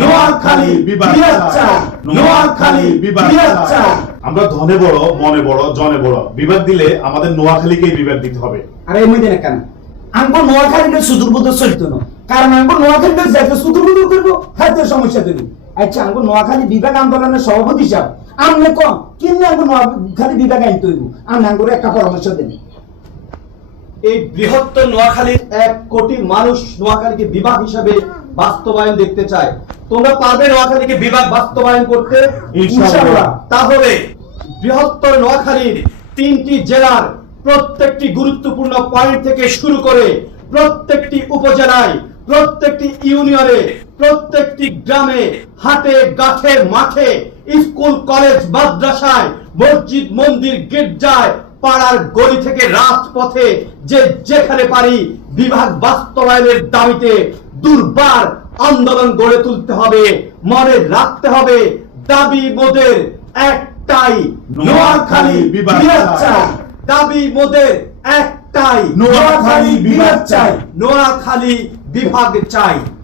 নোয়াখালী বিভাগ চাই, নোয়াখালী বিভাগ চাই। আমরা ধনে বড় মনে বড় জনে বড় বিভাগ দিলে আমাদের নোয়াখালীকেই বিভাগ দিতে হবে। আরে এমনি দেন কেন আমগো নোয়াখালীতে সুদূরবোধ চলতো না, কারণ আমগো নোয়াখালীতে যাইতে সুদূরবোধ করবো খাদ্য সমস্যা দেব। আচ্ছা আমগো নোয়াখালী বিভাগ আন্দোলনের সভাপতি সাহেব আমনে কম কিন্তু আমগো নোয়াখালী বিভাগ আনতে হইব, আমি আমগো একটা পরামর্শ দেন। এই বৃহত্তর নোয়াখালীর 1 কোটি মানুষ নোয়াখালীকে বিভাগ হিসাবে বাস্তবায়ন দেখতে চায়। তোমরা পারবে নোয়াখালীকে বিভাগ বাস্তবায়ন করতে? ইনশাআল্লাহ। তাহলে বৃহত্তর নোয়াখালীর 3টি জেলার প্রত্যেকটি গুরুত্বপূর্ণ পয়েন্ট থেকে শুরু করে প্রত্যেকটি উপজেলায়, প্রত্যেকটি ইউনিয়নে, প্রত্যেকটি গ্রামে, হাটে গাঠে মাঠে, স্কুল কলেজ মাদ্রাসায়, মসজিদ মন্দির গির্জায়, পাড়ার গলি থেকে রাজপথে যে যেখানে পারি বিভাগ বাস্তবায়নের দাবিতে দুর্বার আন্দোলন গড়ে তুলতে হবে। মনে রাখতে হবে দাবি মোদের একটাই, নোয়াখালী বিভাগ চাই। দাবি মোদের একটাই, নোয়াখালী বিভাগ চাই। নোয়াখালী বিভাগ চাই।